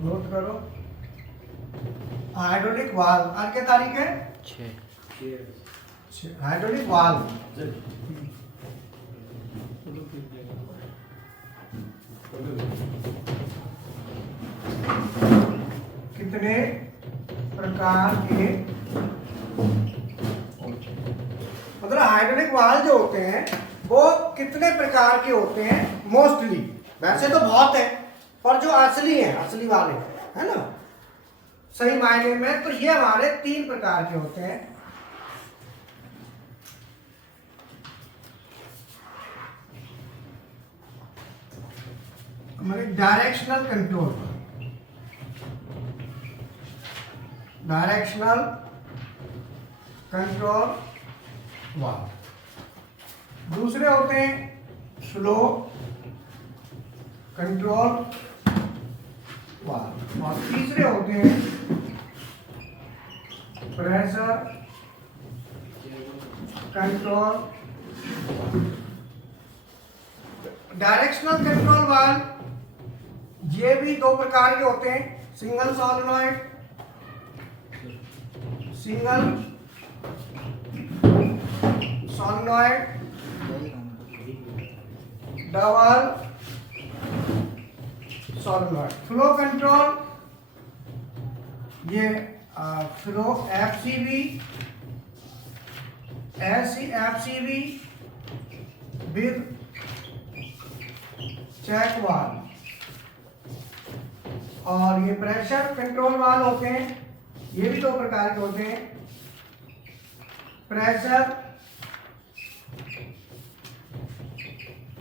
Note करो। Hydraulic valve आज क्या तारीख है? 6। हाइड्रोलिक वाल्व कितने प्रकार के, मतलब हाइड्रोलिक वाल्व जो होते हैं वो कितने प्रकार के होते हैं मोस्टली? वैसे तो बहुत है, पर जो असली है, असली वाले है ना सही मायने में, तो ये हमारे 3 प्रकार के होते हैं। हमारे directional control, directional control valve, दूसरे होते हैं फ्लो कंट्रोल वाल्व, और तीसरे होते हैं pressure control. Directional control valve ये भी 2 प्रकार के होते हैं, single solenoid, single solenoid, double solenoid. Flow control ये flow FCV, FCV with check valve, और ये प्रेशर कंट्रोल वाल्व होते हैं, ये भी 2 प्रकार के होते हैं, प्रेशर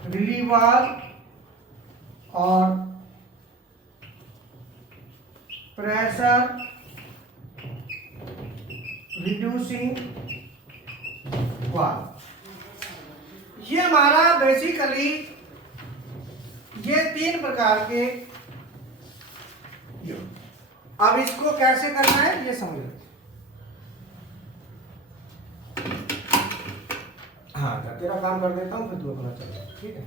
रिलीव वाल्व और प्रेशर रिड्यूसिंग वाल्व। ये हमारा बेसिकली ये 3 प्रकार के। अब इसको कैसे करना है ये समझ लो। हाँ तेरा काम कर देता हूँ, फिर तू अपना चल, ठीक है।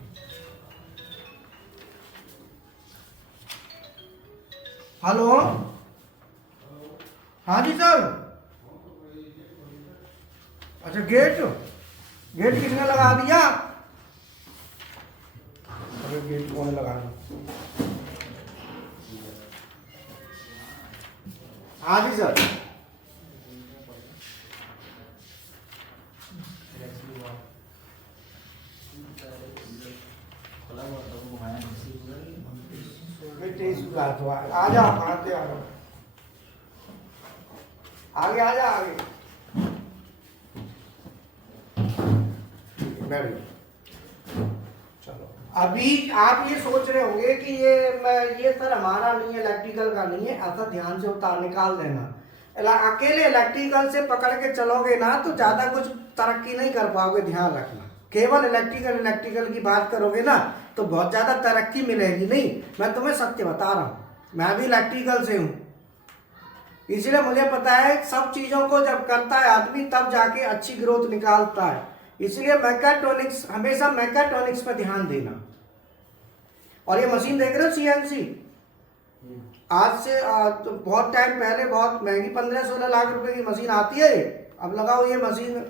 हेलो, हाँ जी सर। अच्छा गेट किसने लगा दिया? अरे गेट कौन लगा दिया? हाँ जी सर। आ जा, आते आ जाओ, आगे आ जा, आगे बैठ जाओ। चलो अभी आप ये सोच रहे होंगे कि ये सर हमारा नहीं है, इलेक्ट्रिकल का नहीं है, ऐसा ध्यान से उतार निकाल देना। अकेले इलेक्ट्रिकल से पकड़ के चलोगे ना तो ज्यादा कुछ तरक्की नहीं कर पाओगे, ध्यान रखना। केवल इलेक्ट्रिकल की बात करोगे ना तो बहुत ज्यादा तरक्की मिलेगी नहीं। मैं तुम्हें सत्य बता रहा हूँ, मैं भी इलेक्ट्रिकल से हूँ, इसलिए मुझे पता है सब चीजों को जब करता है आदमी तब जाके अच्छी ग्रोथ निकालता है। इसलिए मैकेट्रॉनिक्स, हमेशा मैकेट्रॉनिक्स पर ध्यान देना। और ये मशीन देख रहे हो सीएनसी, आज से तो बहुत टाइम पहले बहुत महंगी 15-16 लाख रुपए की मशीन आती है। अब लगाओ ये मशीन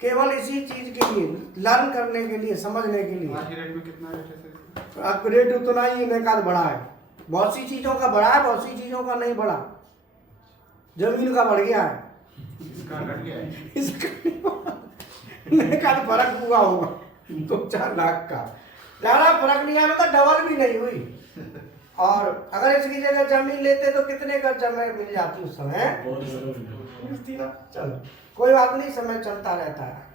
केवल इसी चीज के लिए, लर्न करने के लिए, समझने के लिए। आज रेट में कितना रेट है? अब रेट उतना ही इनका बढ़ा है, बहुत सी चीजों का बढ़ा है, बहुत सी चीजों का नहीं बढ़ा। जमीन का बढ़ गया है, इसका घट गया है। इसका फर्क हुआ होगा 2-4 लाख का, ज्यादा फर्क नहीं है, मतलब डबल भी नहीं हुई। और अगर इसकी जगह जमीन लेते तो कितने का जमीन मिल जाती उस समय? मिलती ना। चलो कोई बात नहीं, समय चलता रहता है।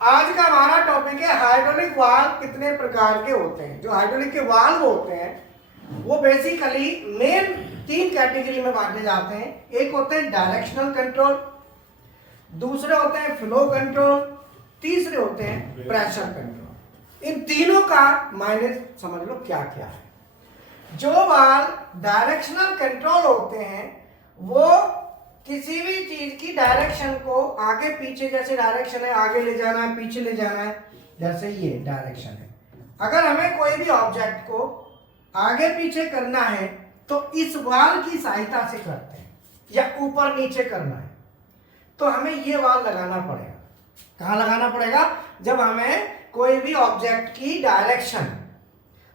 आज का हमारा टॉपिक है हाइड्रोलिक वाल्व कितने प्रकार के होते हैं। जो हाइड्रोलिक के वाल्व होते हैं वो बेसिकली मेन 3 कैटेगरी में बांटे जाते हैं। एक होते हैं डायरेक्शनल कंट्रोल, दूसरे होते हैं फ्लो कंट्रोल, तीसरे होते हैं प्रेशर कंट्रोल। इन तीनों का मायने समझ लो क्या क्या है। जो वाल्व डायरेक्शनल कंट्रोल होते हैं वो किसी भी चीज की डायरेक्शन को आगे पीछे, जैसे डायरेक्शन है आगे ले जाना है, पीछे ले जाना है, जैसे ये डायरेक्शन है। अगर हमें कोई भी ऑब्जेक्ट को आगे पीछे करना है तो इस वाल की सहायता से करते हैं, या ऊपर नीचे करना है तो हमें ये वाल लगाना पड़ेगा। कहाँ लगाना पड़ेगा? जब हमें कोई भी ऑब्जेक्ट की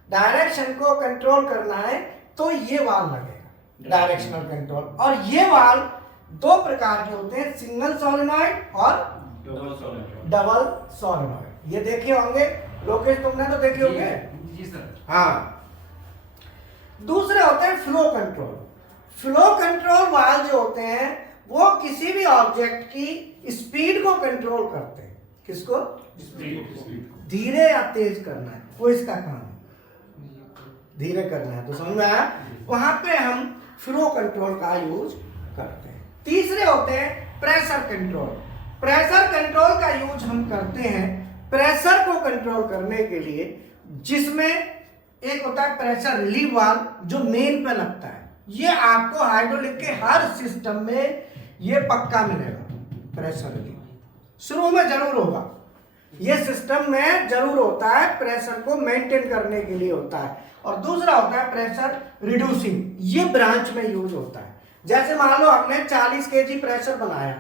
डायरेक्शन को कंट्रोल करना है तो ये वाल लगेगा, डायरेक्शनल कंट्रोल। और ये वाल दो प्रकार के होते हैं, सिंगल सोलेनॉइड और डबल सोलेनॉइड। ये देखे होंगे लोकेश, तुमने तो देखे होंगे। जी सर। हाँ, दूसरे होते हैं फ्लो कंट्रोल। फ्लो कंट्रोल वाल जो होते हैं वो किसी भी ऑब्जेक्ट की स्पीड को कंट्रोल करते हैं। किसको? धीरे या तेज करना है, वो इसका काम है। धीरे करना है तो समझ में आया? वहां पे हम फ्लो कंट्रोल का यूज करते हैं। तीसरे होते हैं प्रेशर कंट्रोल। प्रेशर कंट्रोल का यूज हम करते हैं प्रेशर को कंट्रोल करने के लिए, जिसमें एक होता है प्रेशर रिलीव वाल्व जो मेन पे लगता है। ये आपको हाइड्रोलिक के हर सिस्टम में ये पक्का मिलेगा। प्रेशर रिलीव शुरू में जरूर होगा, ये सिस्टम में जरूर होता है, प्रेशर को मेंटेन करने के लिए होता है। और दूसरा होता है प्रेशर रिड्यूसिंग, ये ब्रांच में यूज होता है। जैसे मान लो हमने 40 kg प्रेशर बनाया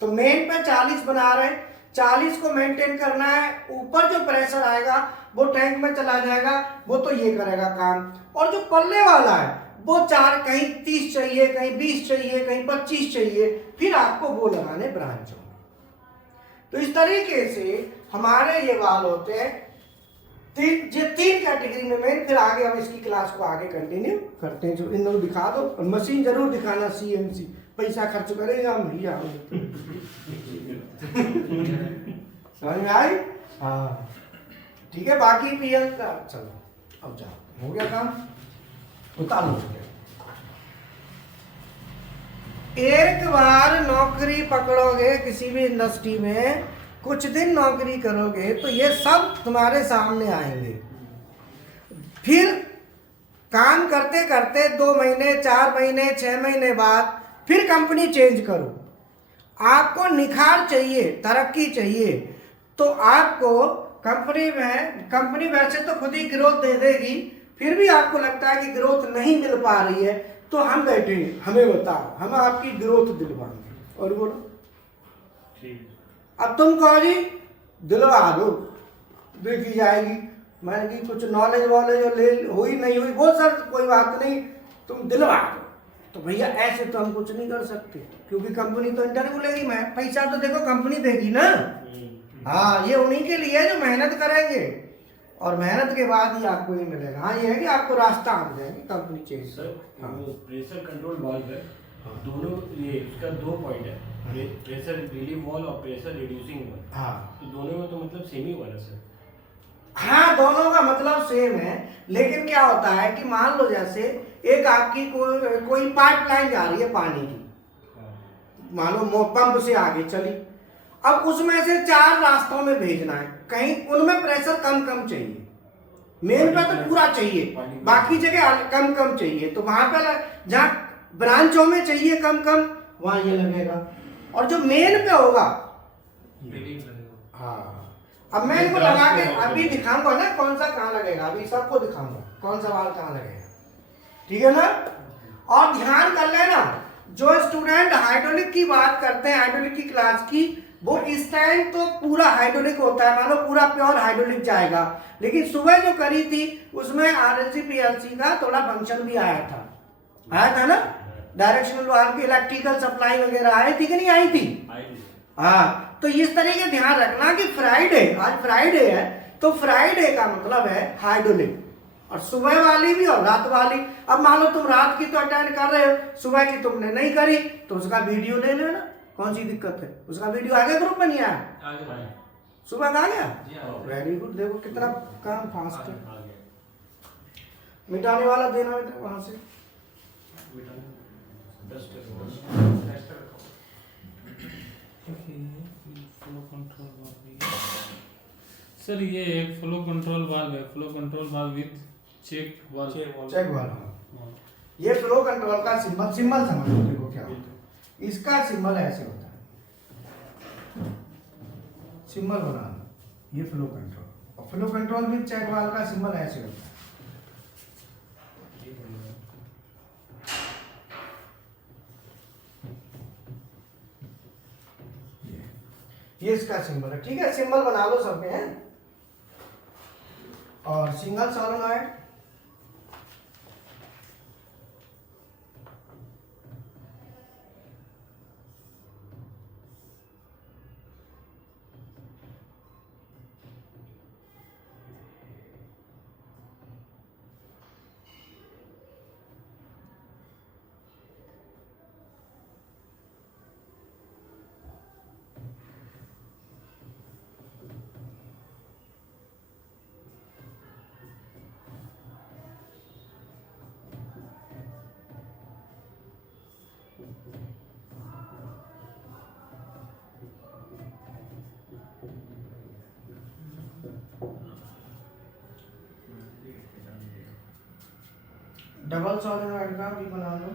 तो मेन पे 40 बना रहे हैं, 40 को मेंटेन करना है, ऊपर जो प्रेशर आएगा वो टैंक में चला जाएगा, वो तो ये करेगा काम। और जो पल्ले वाला है वो कहीं 30 चाहिए, कहीं 20 चाहिए, कहीं 25 चाहिए, फिर आपको वो लगाने ब्रांच होंगे। तो इस तरीके से हमारे ये वाल होते हैं तीन कैटेगरी में मेन। फिर आगे हम इसकी क्लास को आगे कंटिन्यू करते हैं। जो इन लोग दिखा दो, और मशीन जरूर दिखाना, CNC पैसा खर्च करेगा हम भैया। समझ में आई? हाँ ठीक है। बाकी PL का चलो अब जाओ, हो गया काम, उतार लो। एक बार नौकरी पकड़ोगे किसी भी इंडस्ट्री में, कुछ दिन नौकरी करोगे तो ये सब तुम्हारे सामने आएंगे। फिर काम करते करते 2 महीने, 4 महीने, 6 महीने बाद फिर कंपनी चेंज करो। आपको निखार चाहिए, तरक्की चाहिए, तो आपको कंपनी वैसे तो खुद ही ग्रोथ दे देगी, फिर भी आपको लगता है कि ग्रोथ नहीं मिल पा रही है, तो हम बैठे, हमें बताओ, हम आपकी ग्रोथ दिलवाएंगे। और बोलो ठीक। अब तुम कहो जी दिलवा दो, देखी जाएगी। मैंने कि कुछ नॉलेज वॉलेज ले हुई नहीं हुई, वो सर कोई बात नहीं, तुम दिलवा दो। तो भैया ऐसे तो हम कुछ नहीं कर सकते, क्योंकि कंपनी तो इंटरव्यू लेगी, मैं पैसा तो देखो कंपनी देगी ना। हाँ, ये उन्हीं के लिए जो मेहनत करेंगे, और मेहनत के बाद ही आपको ये मिलेगा। हाँ, ये है कि आपको रास्ता आ जाएगी company change. Sir pressure control valve है, दोनों ये इसका 2 पॉइंट है, प्रेशर रिलीव वाल्व और प्रेशर रिड्यूसिंग वाल्व। हाँ, तो दोनों में तो मतलब सेम ही हुआ ना सर? हाँ, दोनों का मतलब सेम है, लेकिन क्या होता है कि मान लो जैसे एक आपकी कोई पाइपलाइन जा रही है पानी की, मान लो पंप से आगे चली, अब उसमें से 4 रास्तों में भेजना है, कहीं उनमें प्रेशर कम कम चाहिए, मेन पे तो पूरा चाहिए, बाकी जगह कम कम चाहिए, तो वहां पर जहाँ ब्रांचों में चाहिए कम कम, वहां ये लगेगा। और जो मेन पे होगा, हाँ, अब मैं इनको लगा के अभी दिखाऊंगा ना कौन सा कहाँ लगेगा, अभी सबको दिखाऊंगा कौन सा वाल कहाँ लगेगा, ठीक है ना। और ध्यान कर लेना, जो स्टूडेंट हाइड्रोलिक की बात करते हैं, हाइड्रोलिक की क्लास की, वो इस टाइम तो पूरा हाइड्रोलिक होता है, मानो पूरा प्योर हाइड्रोलिक जाएगा, लेकिन सुबह जो करी थी उसमें RLC PLC का थोड़ा फंक्शन भी आया था ना, डायरेक्शनल वाल्व की इलेक्ट्रिकल सप्लाई वगैरह आई थी कि नहीं आई थी? हाँ, तो इस तरह का ध्यान रखना कि फ्राइडे, आज फ्राइडे है, तो फ्राइडे का मतलब है हाइड्रोलिक, और सुबह वाली भी और रात वाली। अब मान लो तुम रात की तो अटेंड कर रहे हो, सुबह की तुमने नहीं करी, तो उसका वीडियो ले लेना, कौन सी दिक्कत है, उसका वीडियो आगे ग्रुप में नहीं आया, सुबह का आ गया, वेरी गुड। देखो कितना काम फास्ट है, मिटाने वाला देना बेटा वहां से। फ्लो कंट्रोल वाल्व, सर ये एक फ्लो कंट्रोल वाल्व है, flow control valve with check valve. ये फ्लो कंट्रोल का सिंबल समझो, देखो क्या होता है, इसका सिंबल ऐसे होता है, सिंबल बनाना, ये फ्लो कंट्रोल, और flow control with check valve का सिंबल ऐसे होता है। ये इसका सिंबल है। ठीक है, सिंबल बना लो सबके हैं। और सिंगल सोलेनॉइड, डबल सोलेनॉइड का भी बना लो।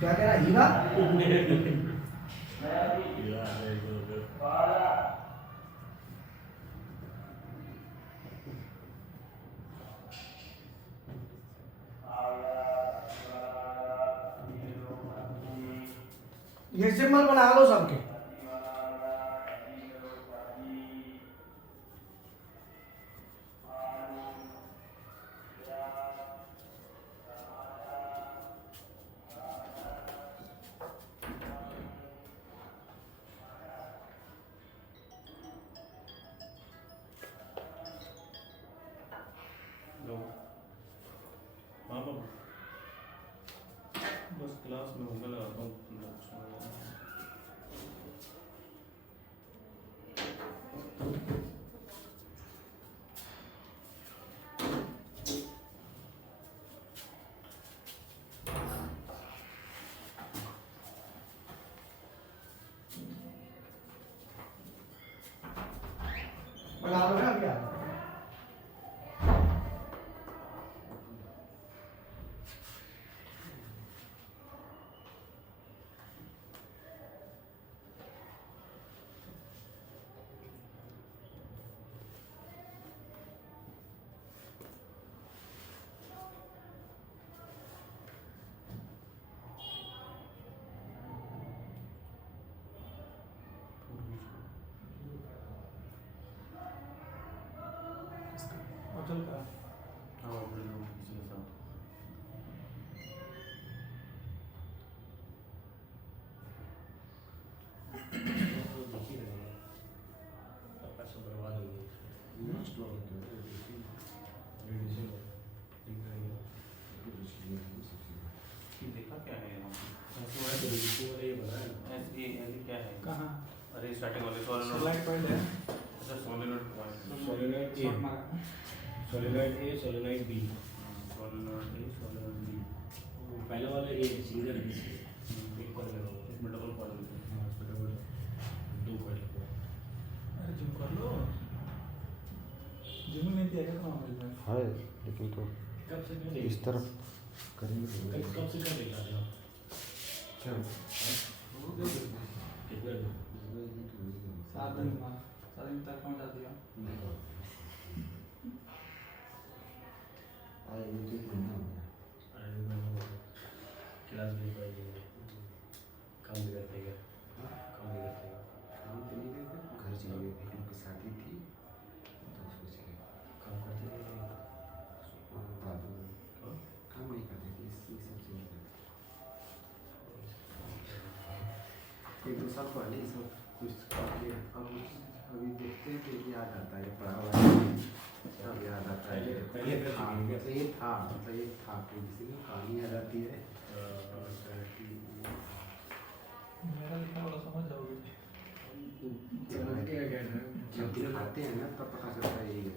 क्या कह रहा है? हीरा? ये सिंबल बना लो सबके। हाँ बाबू, बस क्लास में होगा लगाता हूँ। बना लो ना अभी आप। अचल का हाँ बिल्कुल किसी के साथ देखा क्या है यहाँ क्या है? कहाँ? अरे स्टार्टिंग वाले सोलर पॉइंट है। अच्छा सोलेनोइड पॉइंट सोलेनॉइड ए, शॉट मारा। सोलेनॉइड ए, सोलेनॉइड बी। सोलेनोइड ए सोलेनोइड बी पहला वाला ए सिंगल बी से एक पर लगा हुआ है। इसमें डबल कॉइल हाँ, इसमें डबल दो कॉइल लगा हुआ है। अरे जिम कर लो। है लेकिन तो कब से कर इस तरफ करेंगे कब से कर रही है चल कितना क्लास भी पाएंगे काम भी करते हैं काम भी करते हैं घर चले गए थे उनकी शादी थी तो उसमें चले काम करते हैं बाबू काम नहीं करते थे इस सब से नहीं करते एक दो साल पहले सब कुछ करके अब अभी देखते हैं तो याद आता है पढ़ा हुआ अब याद आता है पहले कर हाँ चुके हैं। मतलब ये था तो किसी की कहानी याद आती है जब दिखाते हैं ना तब पता चलता है यही है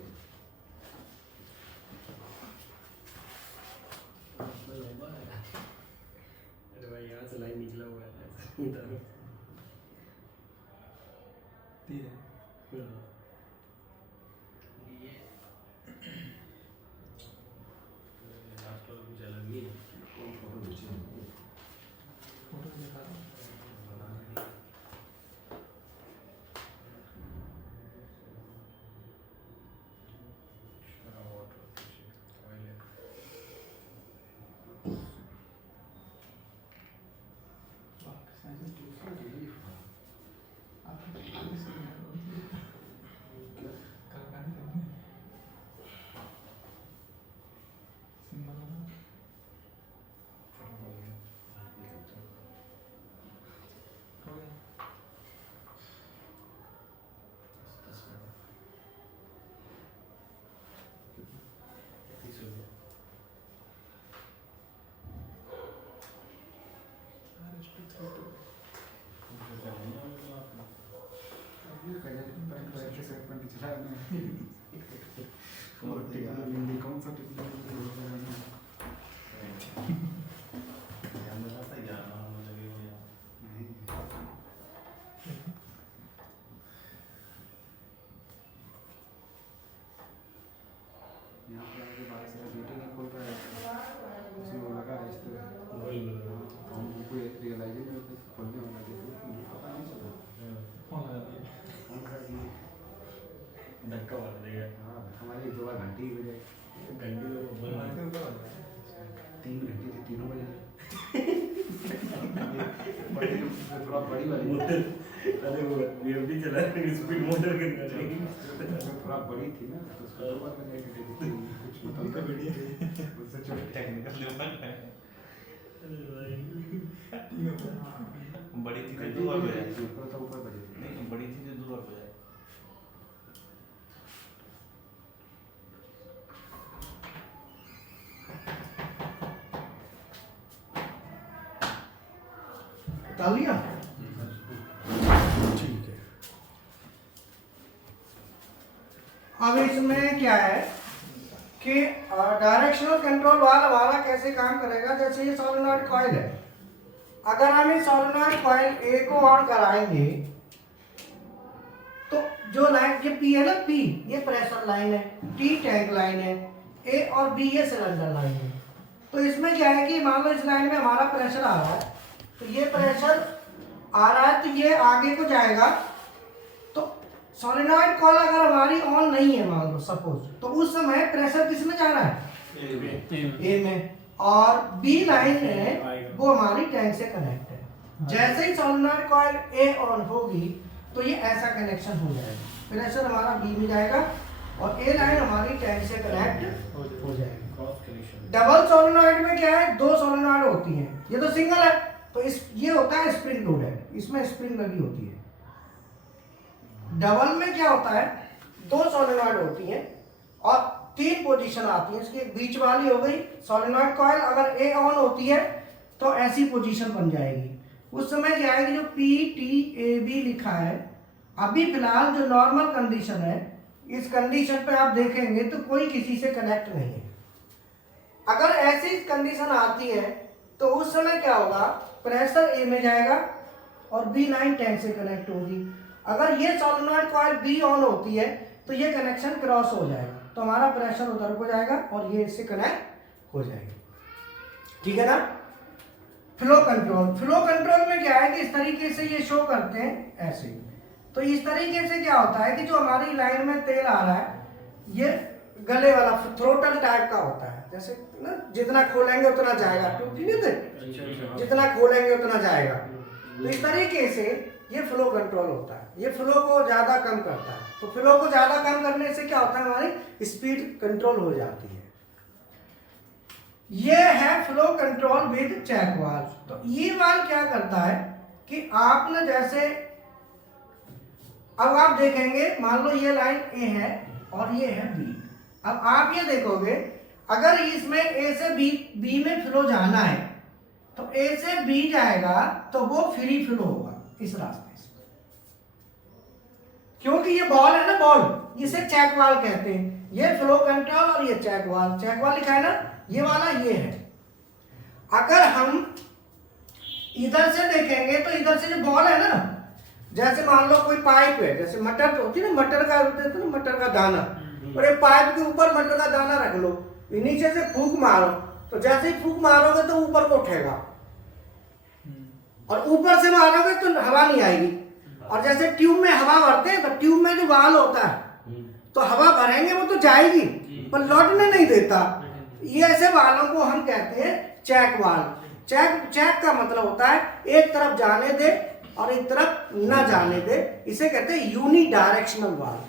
अरे भाई यहाँ से लाइन निकला हुआ है लास्ट वाला कुछ अलग ही है फोटो खींचे कौन सा यहाँ पर आगे बाहर से मीटिंग नहीं खोल रहा है उसमें वो लगा है इस तरह हमको रियलाइज नहीं होता खोलने वाला मुझे पता नहीं चला फोन कर दिए धक्का मार देगा हाँ हमारी 2 बार घंटी हो जाए घंटी तो बंद 3 घंटे से 3 बजे बड़ी थोड़ा बड़ी वाली मोटर अरे वो वीएमडी चला है स्पीड मोटर करना चाहिए थोड़ा बड़ी थी ना तो उसको 2 बार मैंने घंटे दी कुछ मतलब बढ़िया उससे छोटी टेक्निकल लेवल है बड़ी थी तो 2 बार बजाई ऊपर तो ऊपर बजे नहीं बड़ी थी तो 2 बार बजाई डाल लिया ठीक है। अब इसमें क्या है कि डायरेक्शनल कंट्रोल वाल्व हमारा कैसे काम करेगा। जैसे ये सोलेनॉइड कॉइल है, अगर हम इस सोलेनॉइड कॉइल ए को ऑन कराएंगे तो जो लाइन ये पी है ना, पी ये प्रेशर लाइन है, टी टैंक लाइन है, ए और बी ये सिलेंडर लाइन है। तो इसमें क्या है कि मान लो इस लाइन में हमारा प्रेशर आ रहा है, तो ये प्रेशर आ रहा है तो ये आगे को जाएगा। तो सोलेनॉइड कॉइल अगर हमारी ऑन नहीं है मान लो सपोज, तो उस समय प्रेशर किस में जा रहा है, ए में, और बी लाइन है वो हमारी टैंक से कनेक्ट है। जैसे ही सोलेनॉइड कॉइल ए ऑन होगी तो ये ऐसा कनेक्शन हो जाएगा, प्रेशर हमारा बी में जाएगा और ए लाइन हमारी टैंक से कनेक्ट हो जाएगी। डबल सोलेनॉइड में क्या है, 2 सोलेनॉइड होती हैं, ये तो सिंगल है तो इस ये होता है स्प्रिंग लोडेड, इसमें स्प्रिंग लगी होती है। डबल में क्या होता है, 2 सोलेनॉइड होती हैं और 3 पोजीशन आती है। इसकी बीच वाली हो गई सोलेनॉइड कॉइल, अगर ए ऑन होती है तो ऐसी पोजीशन बन जाएगी। उस समय क्या है कि जो पी टी ए बी लिखा है, अभी फिलहाल जो नॉर्मल कंडीशन है, इस कंडीशन पे आप देखेंगे तो कोई किसी से कनेक्ट नहीं है। अगर ऐसी कंडीशन आती है तो उस समय क्या होगा, प्रेशर ए में जाएगा और बी लाइन टैंक से कनेक्ट होगी। अगर ये सोलेनॉइड कॉइल बी ऑन होती है तो ये कनेक्शन क्रॉस हो जाएगा, तो हमारा प्रेशर उधर को जाएगा और ये इससे कनेक्ट हो जाएगा, ठीक है ना। फ्लो कंट्रोल में क्या है कि इस तरीके से ये शो करते हैं ऐसे। तो इस तरीके से क्या होता है कि जो हमारी लाइन में तेल आ रहा है ये गले वाला थ्रोटल टाइप का होता है, जैसे ना जितना खोलेंगे उतना जाएगा, टूटी नहीं थे, जितना खोलेंगे उतना जाएगा। तो इस तरीके से ये फ्लो कंट्रोल होता है, ये फ्लो को ज्यादा कम करता है। तो फ्लो को ज्यादा कम करने से क्या होता है, हमारी स्पीड कंट्रोल हो जाती है। ये है flow control with check valve. तो ये वाल्व क्या करता है कि आपने जैसे अब आप देखेंगे, मान लो ये लाइन ए है और ये है बी। अब आप ये देखोगे अगर इसमें ए से बी में फ्लो जाना है तो ए से बी जाएगा तो वो फ्री फ्लो होगा इस रास्ते से, क्योंकि ये बॉल है ना, बॉल, इसे चेक वाल्व कहते हैं। ये फ्लो कंट्रोल और ये चेक वाल्व लिखा है ना, ये वाला ये है। अगर हम इधर से देखेंगे तो इधर से जो बॉल है ना, जैसे मान लो कोई पाइप है, जैसे मटर होती है ना, मटर का दाना, और एक पाइप के ऊपर मटर का दाना रख लो, नीचे से फूंक मारो, तो जैसे ही फूंक मारोगे तो ऊपर को उठेगा, और ऊपर से मारोगे तो हवा नहीं आएगी। और जैसे ट्यूब में हवा भरते हैं तो ट्यूब में जो वाल होता है तो हवा भरेंगे वो तो जाएगी पर लौटने नहीं देता। ये ऐसे वालों को हम कहते हैं चेक वाल्व। चेक का मतलब होता है एक तरफ जाने दे और एक तरफ न जाने दे, इसे कहते हैं यूनि डायरेक्शनल वाल्व।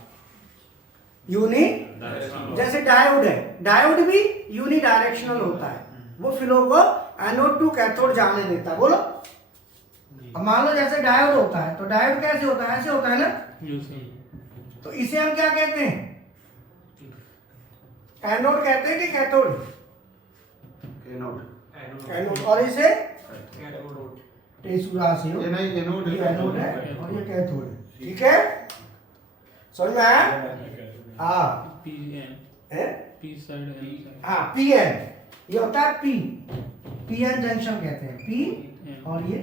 जैसे डायोड है, डायोड भी यूनि डायरेक्शनल होता है, वो फ्लो को एनोड टू कैथोड जाने देता है। बोलो, अब मान लो जैसे डायोड होता है तो डायोड कैसे होता है, ऐसे होता है ना, तो इसे हम क्या कहते हैं, एनोड कहते हैं कि कैथोड, एनोड, और इसे एनोड है और ये कैथोड है, ठीक है, समझ में आया। हाँ पीएन, ये होता है पीएन जंक्शन कहते हैं, पी और ये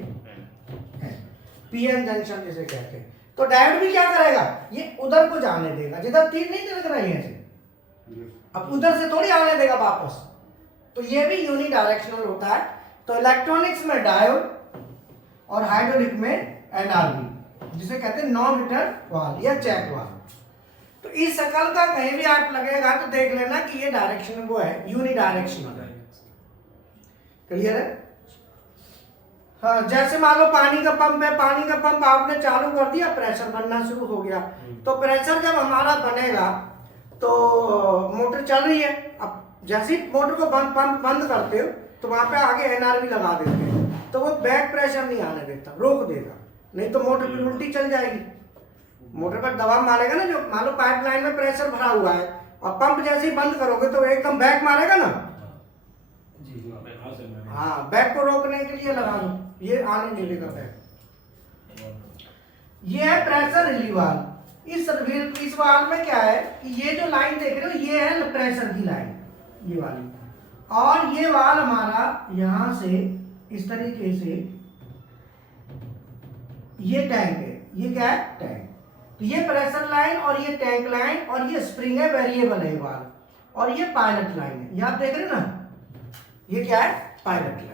पीएन जंक्शन जिसे कहते हैं। तो डायोड भी क्या करेगा, ये उधर को जाने देगा, जिधर तीर नहीं तिलक रही है ऐसे, अब उधर से थोड़ी आने देगा वापस, तो ये भी यूनि डायरेक्शनल होता है। तो इलेक्ट्रॉनिक्स में डायोड और हाइड्रोलिक में एनआरवी, जिसे कहते हैं नॉन रिटर्न वाल्व या चेक वाल्व। तो इस शकल का कहीं भी आप लगेगा तो देख लेना कि ये डायरेक्शन वो है, यूनि डायरेक्शनल है। क्लियर है। हाँ, जैसे मान लो पानी का पंप है, पानी का पंप आपने चालू कर दिया, प्रेशर बनना शुरू हो गया, तो प्रेशर जब हमारा बनेगा तो मोटर चल रही है, अब जैसे ही मोटर को पंप बंद करते हो तो वहां पे आगे एनआरवी लगा देते हैं, तो वो बैक प्रेशर नहीं आने देता, रोक देगा, नहीं तो मोटर भी उल्टी चल जाएगी। मोटर पर दबाव मारेगा ना, जो मान लो पाइपलाइन में प्रेशर भरा हुआ है और पंप जैसे ही बंद करोगे तो एकदम बैक मारेगा ना, हाँ, बैक को रोकने के लिए लगा दो, ये आने नहीं देगा बैक। ये है प्रेशर रिलीव वाल्व। इस वाल्व में क्या है कि ये जो लाइन देख रहे हो ये है प्रेशर की लाइन, ये वाली, और ये वाल्व हमारा यहां से इस तरीके से, ये टैंक है, ये क्या है, टैंक। तो ये प्रेशर लाइन और ये टैंक लाइन और ये स्प्रिंग है, वेरिएबल है वाल्व, और ये पायलट लाइन है, ये आप देख रहे हो ना, ये क्या है, पायलट लाइन,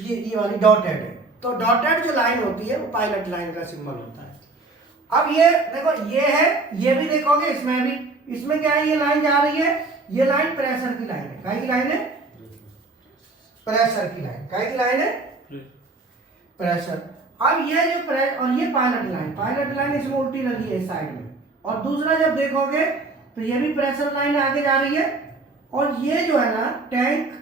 ये वाली डॉटेड है। तो डॉटेड जो लाइन होती है वो पायलट लाइन का सिंबल होता है। अब ये देखो, ये है, ये भी देखोगे, इसमें भी, इसमें क्या है, ये लाइन जा रही है, ये लाइन प्रेशर की लाइन है, काहे की लाइन है, प्रेशर की लाइन, काहे की लाइन है, प्रेशर। अब ये जो और ये पायलट लाइन इसमें उल्टी लगी है साइड में, और दूसरा जब देखोगे तो ये भी प्रेशर लाइन आगे जा रही है, और ये जो है ना टैंक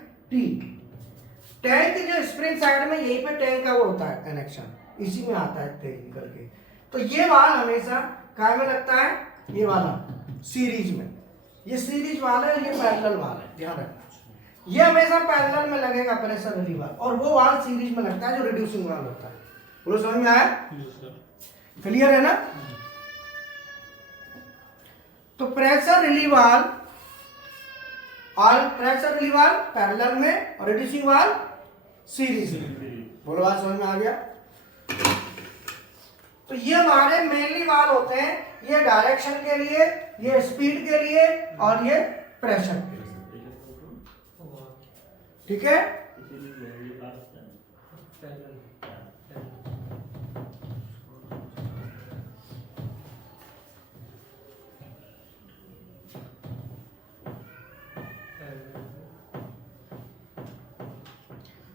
टैंक जो स्प्रिंग साइड में, यहीं पे टैंक का वो होता है कनेक्शन, इसी में आता है तेल निकल के। तो ये वाल हमेशा काय में लगता है, ये वाला सीरीज में, ये सीरीज वाला है, ये पैरेलल वाला है, ध्यान रखना, ये हमेशा पैरेलल में लगेगा प्रेशर रिलीव वाल्व, और वो वाल सीरीज में लगता है जो रिड्यूसिंग वाल्व होता है। बोलो, समझ में आया, क्लियर है ना। तो प्रेशर रिलीव वाल्व पैरेलल में और रिड्यूसिंग वाल्व सीरीज में। बोलो, बात समझ में आ गया। तो ये हमारे मेनली वाल्व होते हैं ये डायरेक्शन के लिए, ये स्पीड के लिए और ये प्रेशर के लिए। ठीक है,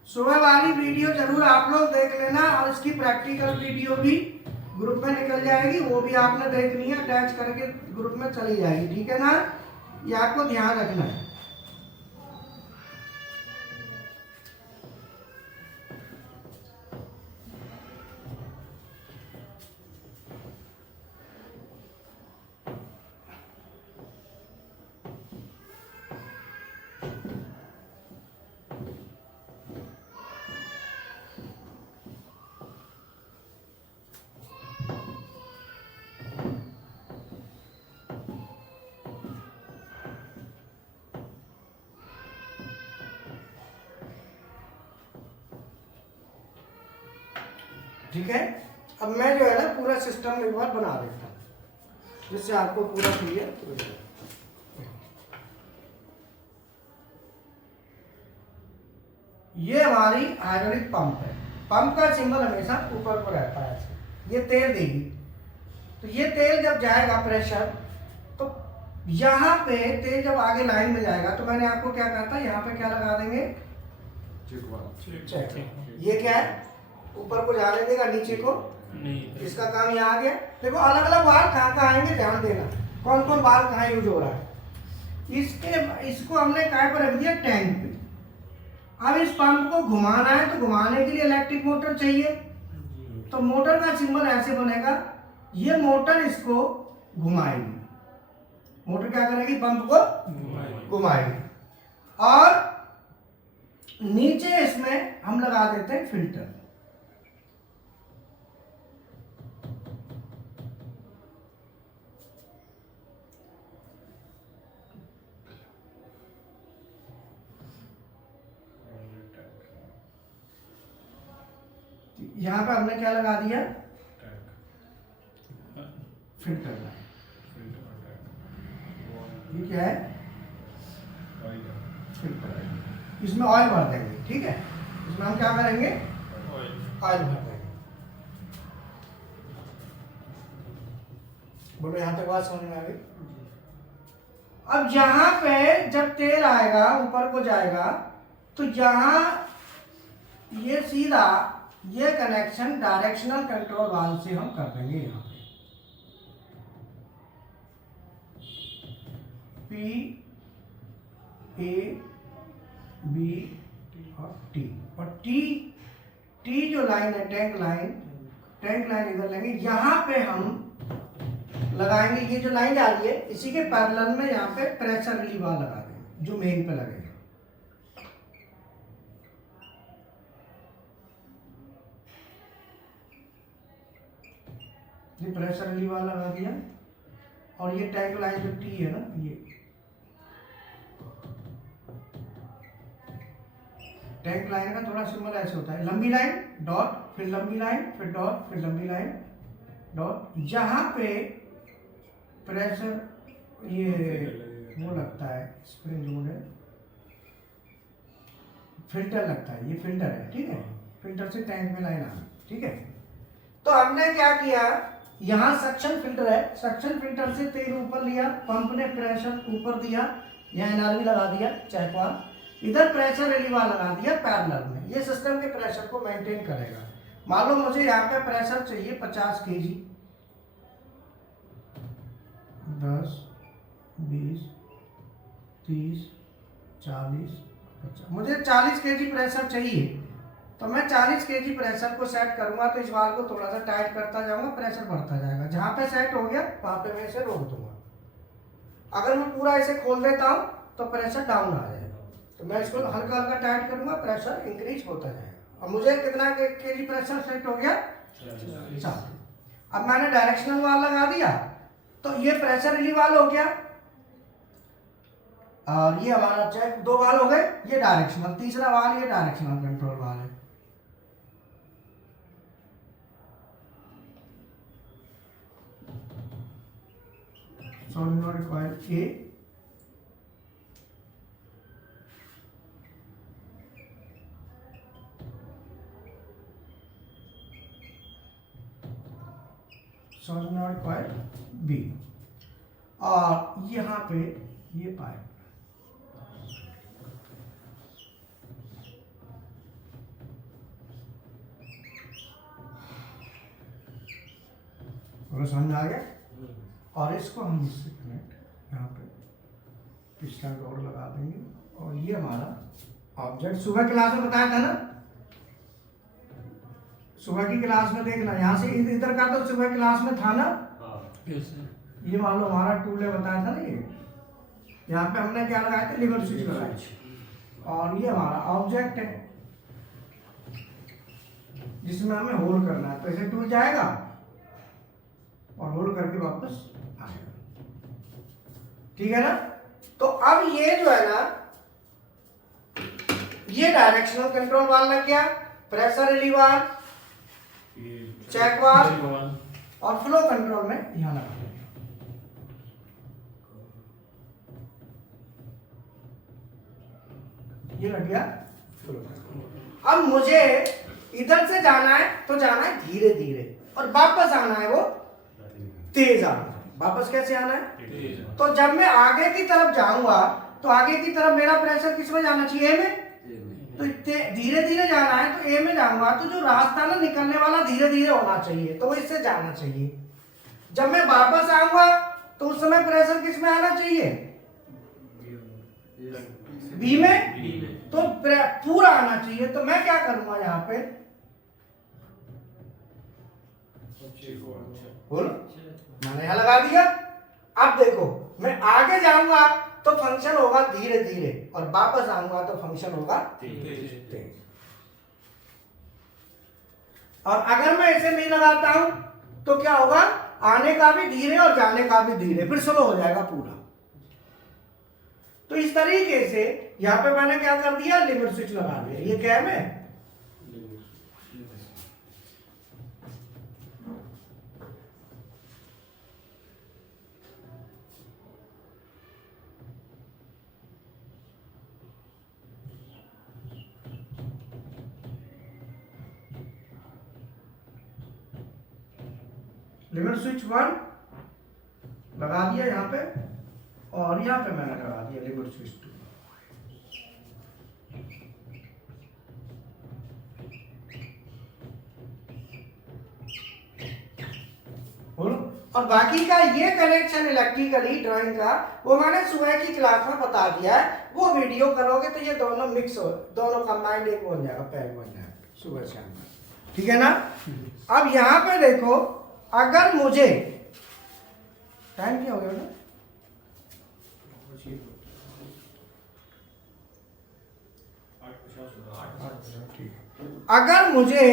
सुबह वाली वीडियो जरूर आप लोग देख लेना और इसकी प्रैक्टिकल वीडियो भी ग्रुप में निकल जाएगी, वो भी आपने देखनी है, अटैच करके ग्रुप में चली जाएगी। ठीक है ना, ये आपको ध्यान रखना है। ठीक है, अब मैं जो है ना पूरा सिस्टम एक बार बना देता हूँ जिससे आपको पूरा क्लियर हो जाए। ये हमारी हाइड्रोलिक पंप है। पंप का सिंबल हमेशा ऊपर पर रहता है ऐसे। ये तेल देगी, तो ये तेल जब जाएगा प्रेशर, तो यहाँ पे तेल जब आगे लाइन में जाएगा तो मैंने आपको क्या कहा था, यहाँ पे क्या लगा देंगे, चेक। ये क्या है, ऊपर को जाने देगा, नीचे को नहीं, इसका काम यहाँ आ गया। देखो अलग अलग बाल कहाँ कहाँ आएंगे, ध्यान देना कौन कौन बाल कहाँ यूज हो रहा है। इसको हमने कहाँ पर रख दिया, टैंक पे। अब इस पंप को घुमाना है तो घुमाने के लिए इलेक्ट्रिक मोटर चाहिए, तो मोटर का सिंबल ऐसे बनेगा, ये मोटर इसको घुमाएगी। मोटर क्या करेगी, पंप को घुमाएगी। और नीचे इसमें हम लगा देते हैं फिल्टर। यहां पे हमने क्या लगा दिया, फिल्टर। ये क्या है, फिल्टर। इसमें ऑयल भर देंगे। ठीक है, इसमें हम क्या करेंगे, ऑयल भर देंगे। बोलो यहां तक बात समझ में आ गई। अब यहां पे जब तेल आएगा ऊपर को जाएगा, तो यहां ये सीधा ये कनेक्शन डायरेक्शनल कंट्रोल वाल्व से हम कर देंगे। यहाँ पे P, A, B और T, और T जो लाइन है, टैंक लाइन इधर लेंगे। यहाँ पे हम लगाएंगे, ये जो लाइन जा रही है इसी के पैरेलल में यहाँ पे प्रेशर रिलीव वाल्व लगा देंगे जो मेन पे लगेगा। ये प्रेशर रिलीव वाला लगा दिया, और ये टैंक लाइन जो टी है ना, ये टैंक लाइन का थोड़ा सिंबल ऐसे होता है, लंबी लाइन डॉट, फिर लंबी लाइन, फिर डॉट, फिर लंबी लाइन डॉट। जहां पे प्रेशर ये वो लगता है, स्प्रिंग लोड है, फिल्टर लगता है, ये फिल्टर है। ठीक है, फिल्टर से टैंक में लाइन आ गई। ठीक है, तो हमने क्या किया, यहाँ सक्शन फिल्टर है, सक्शन फिल्टर से तेल ऊपर लिया, पंप ने प्रेशर ऊपर दिया, यहाँ एनआरवी लगा दिया चैकवाल, इधर प्रेशर रिलीवर लगा दिया पैरेलल में। ये सिस्टम के प्रेशर को मेंटेन करेगा। मान लो मुझे यहाँ पे प्रेशर चाहिए 50 kg, 10, 20, 30, 40, 50, मुझे 40 kg प्रेशर चाहिए, तो मैं 40 kg प्रेशर को सेट करूंगा। तो इस वाल्व को थोड़ा सा टाइट करता जाऊंगा, प्रेशर बढ़ता जाएगा। जहां पे सेट हो गया वहां पे मैं इसे रोक दूंगा। अगर मैं पूरा इसे खोल देता हूं तो प्रेशर डाउन आ जाएगा, तो मैं इसको हल्का हल्का टाइट करूंगा, प्रेशर इंक्रीज होता जाएगा। और मुझे कितना kg प्रेशर सेट हो गया, 40। अब मैंने डायरेक्शनल वाल्व लगा दिया, तो ये प्रेशर रिलीव वाल्व हो गया, और ये हमारा चेक, 2 वाल्व हो गए। ये डायरेक्शनल, तीसरा वाल्व ये डायरेक्शनल कंट्रोल वाल्व है। सोलेनॉइड कॉइल ए, सोलेनॉइड कॉइल बी, और यहाँ पे ये पाइप, और समझ में आ गया। और इसको हम इससे कनेक्ट यहाँ पे पिछला डोर लगा देंगे, और ये हमारा ऑब्जेक्ट सुबह क्लास में बताया था ना, सुबह की क्लास में देखना, यहाँ से इधर का तो सुबह क्लास में था ना, ये मान लो हमारा टूल है, बताया था ना, ये यहाँ पे हमने क्या लगाया था, लिवर स्विच लगाया, और ये हमारा ऑब्जेक्ट है जिसमें हमें होल्ड करना है। तो ऐसे टूल जाएगा और होल्ड करके वापस आएगा, ठीक है ना। तो अब ये जो है ना, ये डायरेक्शनल कंट्रोल वाल्व लग गया, pressure relieve valve, check valve, और फ्लो कंट्रोल में यहाँ लगा देंगे। ये लग गया फ्लो कंट्रोल। अब मुझे इधर से जाना है तो जाना है धीरे धीरे, और वापस आना है वो तेज आना है। वापस कैसे आना है? तो जब मैं आगे की तरफ जाऊंगा तो आगे की तरफ मेरा प्रेशर किस में जाना चाहिए, ए में। तो धीरे धीरे जाना है तो ए में जाऊंगा, तो जो रास्ता ना निकलने वाला धीरे धीरे होना चाहिए, तो वो इससे जाना चाहिए। जब मैं वापस आऊंगा तो उस समय प्रेशर किस में आना चाहिए, बी में। तो पूरा आना चाहिए। तो मैं क्या करूंगा यहाँ पे, बोलो, मैंने यहाँ लगा दिया। अब देखो, मैं आगे जाऊंगा तो फंक्शन होगा धीरे धीरे, और वापस आऊंगा तो फंक्शन होगा तेज। और अगर मैं इसे नहीं लगाता हूं तो क्या होगा, आने का भी धीरे और जाने का भी धीरे, फिर स्लो हो जाएगा पूरा। तो इस तरीके से यहां पे मैंने क्या कर दिया, लिमिट स्विच लगा दिया। ये क्या है, मैं लिमिट स्विच 1 लगा दिया यहाँ पे, और यहाँ पे मैंने लगा दिया लिमिट स्विच 2। और बाकी का ये कनेक्शन इलेक्ट्रिकली ड्राइंग का वो मैंने सुबह की क्लास में बता दिया है, वो वीडियो करोगे तो ये दोनों मिक्स हो, दोनों कंबाइंड एक बन जाएगा, पैक बन जाएगा सुबह शाम में, ठीक है ना। अब यहाँ पे देखो, अगर मुझे टाइम क्या हो गया ना, अगर मुझे,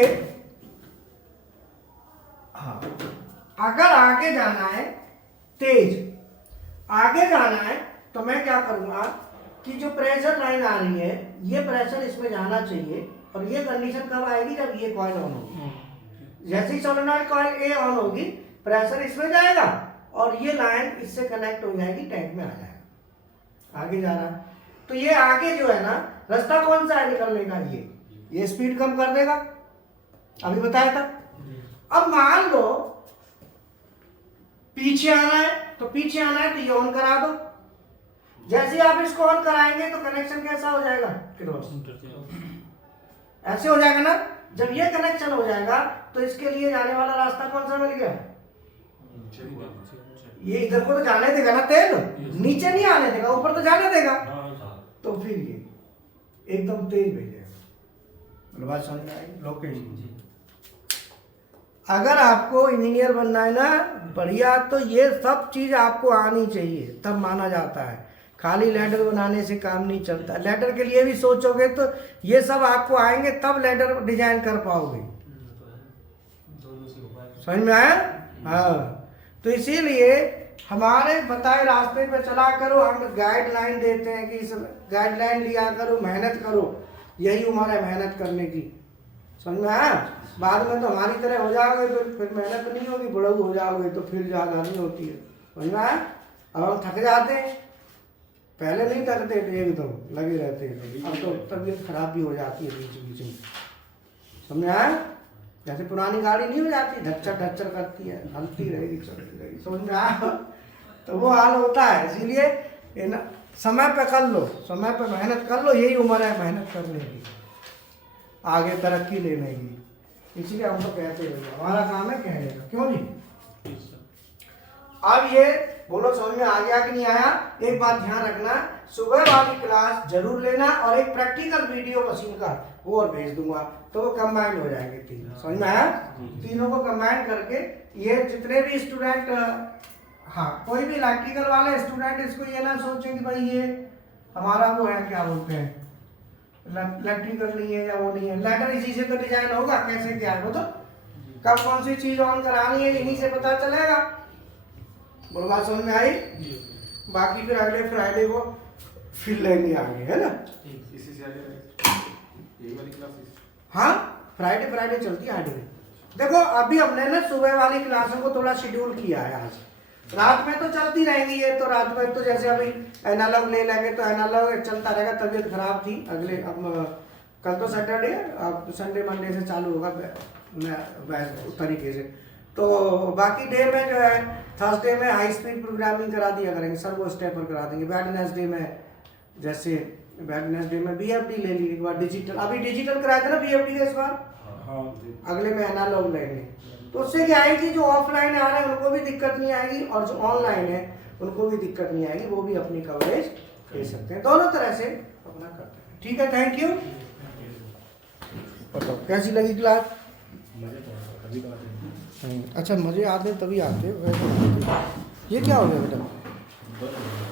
हाँ, अगर आगे जाना है तेज, आगे जाना है तो मैं क्या करूंगा कि जो प्रेशर लाइन आ रही है, ये प्रेशर इसमें जाना चाहिए, और ये कंडीशन कब आएगी, जब ये कॉइल ऑन होगी। जैसे ही सोलेनॉइड कॉइल ए ऑन होगी, प्रेशर इसमें जाएगा और ये लाइन इससे कनेक्ट हो जाएगी, टैंक में आ जाएगा, आगे जा रहा है। तो ये आगे जो है ना, रास्ता कौन सा है निकलने का, ये स्पीड कम कर देगा, अभी बताया था। अब मान लो पीछे आना है, तो पीछे आना है तो ये ऑन करा दो। जैसे आप इसको ऑन कराएंगे तो कनेक्शन कैसा हो जाएगा, क्रॉस ऐसे हो जाएगा ना। जब ये कनेक्शन हो जाएगा तो इसके लिए जाने वाला रास्ता कौन सा मिल गया, ये इधर को तो जाने देगा ना तेल, नीचे नहीं आने देगा, ऊपर तो जाने देगा। तो फिर ये एकदम तेज भेजेगा। बात समझ में आई लोकेशन। अगर आपको इंजीनियर बनना है ना बढ़िया, तो ये सब चीज आपको आनी चाहिए, तब माना जाता है। खाली लेडर बनाने से काम नहीं चलता। लेडर के लिए भी सोचोगे तो ये सब आपको आएंगे, तब लेडर डिजाइन कर पाओगे। समझ में आया? हाँ, तो इसीलिए हमारे बताए रास्ते पे चला करो। हम गाइडलाइन देते हैं कि इस गाइडलाइन लिया करो, मेहनत करो, यही उम्र है मेहनत करने की। समझ में आया? बाद में तो हमारी तरह हो जाओगे तो फिर मेहनत नहीं होगी, बुढ़ऊ हो जाओगे तो फिर ज़्यादा नहीं होती है। समझ में आया? अब हम थक जाते हैं, पहले नहीं थकते थे एकदम लगे रहते थे, अब तो तबीयत खराब भी हो जाती है बीच बीच में, समझ आया? जैसे पुरानी गाड़ी नहीं हो जाती, ढच्चर करती है, हलती रहेगी चलती रहेगी, समझ में आया? तो वो हाल होता है। इसीलिए समय पे कर लो, समय पे मेहनत कर लो, यही उम्र है मेहनत करने की, आगे तरक्की लेने की। इसीलिए हम तो कहते हैं हमारा काम है कहने का, क्यों जी? अब ये बोलो समझ में आ गया कि नहीं आया? एक बात ध्यान रखना, सुबह वाली क्लास जरूर लेना और एक प्रैक्टिकल वीडियो मशीन का वो और भेज दूंगा, तो वो कंबाइंड हो जाएंगे तीनों, समझ में आया? तीनों को कंबाइंड करके ये जितने भी स्टूडेंट, हाँ कोई भी इलेक्ट्रिकल वाले स्टूडेंट इसको ये ना सोचें कि भाई ये हमारा वो है क्या बोलते हैं इलेक्ट्रिकल नहीं है या वो नहीं है, लेटर इसी से तो डिजाइन होगा, कैसे क्या है वो तो कब कौन सी चीज ऑन करानी है इन्हीं से पता चलेगा। बोलो बात समझ में आई? बाकी फिर अगले फ्राइडे को फिर लेंगे आगे, है ना? इसी से आगे यही वाली क्लासेस। हाँ फ्राइडे चलती है आगे। देखो अभी हमने ना सुबह वाली क्लासों को थोड़ा शेड्यूल किया है, आज रात में तो चलती रहेंगी ये, तो रात में तो जैसे अभी एनालॉग ले लेंगे तो एनालॉग चलता रहेगा। तबीयत खराब थी, अगले अब कल तो सैटरडे है, अब संडे मंडे से चालू होगा उस तरीके से। तो बाकी डे में जो है थर्सडे में हाई स्पीड प्रोग्रामिंग करा दिया करेंगे सर, वो स्टेपर करा देंगे। वेडनेसडे में जैसे वेडनेसडे में बीएफडी ले ली, एक बार डिजिटल, अभी डिजिटल कराए थे ना बीएफडी का इस बार, अगले में एनालॉग लेंगे। तो उससे क्या है कि जो ऑफलाइन आ रहे हैं उनको भी दिक्कत नहीं आएगी और जो ऑनलाइन है उनको भी दिक्कत नहीं आएगी, वो भी अपनी कवरेज ले सकते हैं, दोनों तरह से अपना करते हैं। ठीक है, थैंक यू। बताओ कैसी लगी क्लास? अच्छा मजे आते हैं तभी आते हैं, ये क्या हो गया बेटा?